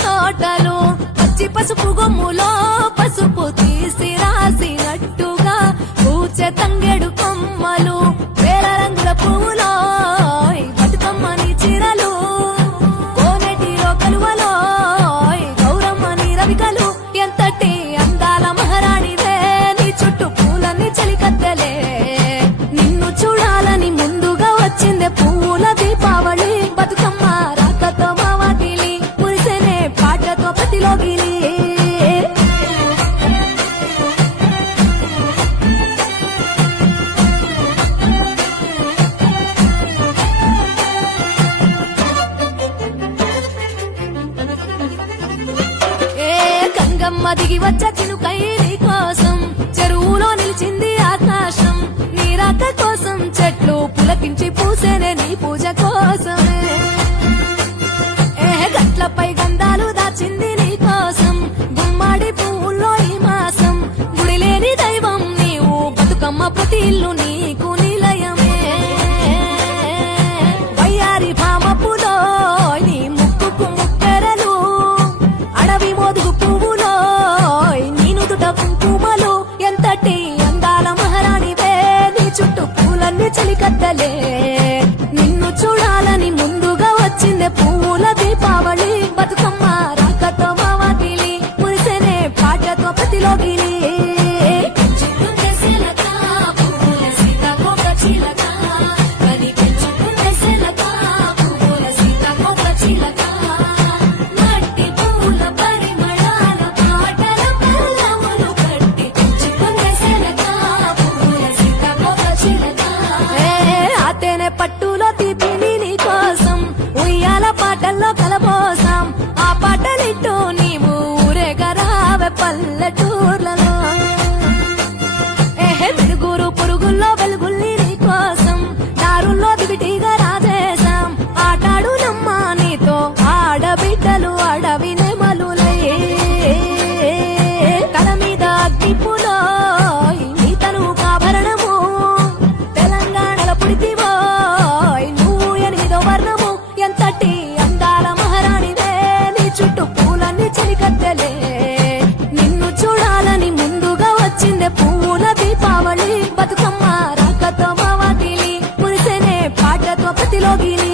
తోటలు పచ్చి పసుపు గొమ్ములో పసుపు తీసి రాసినట్టుగా పూచె తంగెడు కొమ్మలు వేల రంగుల పువ్వులో బతుకమ్మని చీరలు కోనేటిలో కలువలో గౌరమ్మని రవికలు ఎంతటి అందాల మహారాణివే నీ చుట్టూ పూలన్నీ చలికత్తెలే నిన్ను చూడాలని ముందుగా వచ్చిందే పువ్వుల దీపావళి బతుకమ్మ రాకతో మా వాకిలి మురిసెనే పాటతో ప్రతిలోగిలి గంగమ్మ దిగి వచ్చ చినుకై నీ కోసం చెరువులో నిలిచింది ఆకాశం నీ రాక కోసం చెట్లు పులకించి పూసేనే నీ పూజ కోసమే గట్లపై గంధాలు దాచింది నీ కోసం గుమ్మాడి పువ్వుల్లో ఈ మాసం గుడిలేని దైవం నీవు బతుకమ్మ ప్రతి ఇల్లు నీకు నిలయమే వయ్యారి భామపులో నీ ముక్కుకు ముక్కెరలు అడవి మోదుగు పువ్వులో నీ నుదుట కుంకుమలు ఎంతటి అందాల మహారాణివే నీ చుట్టూ పూలన్నీ చలికత్తలే నిన్ను చూడాలని ముందుగా వచ్చిందే పువ్వుల దీపావళి బతుకమ్మ రాకతో మా వాకిలి మురిసెనే పాటతో ప్రతిలోగిలి పట్టులో తీపిని నీ కోసం ఉయ్యాల పాటల్లో కలపోసాం ఆ పాటలిట్టు నీవు ఊరేగరావే పల్లెటూర్లలో మెరుగురు పురుగుల్లో వెలుగుల్ని నీ కోసం దారుల్లో దివిటిగా రాజేశాం ఆటాడు నమ్మ నీతో ఆడబిడ్డలు అడవి నెమలులై తల మీద అగ్నిపులో నీ తను ఆభరణము తెలంగాణలో పుడితివో నువ్వు ఎనిమిదో వర్ణము ఎంతటి అందాల మహారాణివే నీ చుట్టూ పూలన్నీ చలికత్తెలే నిన్ను చూడాలని ముందుగా వచ్చిందే పువ్వుల దీపావళి బతుకమ్మ రాకతో మా వాకిలి మురిసెనే పాటతో ప్రతిలోగిలి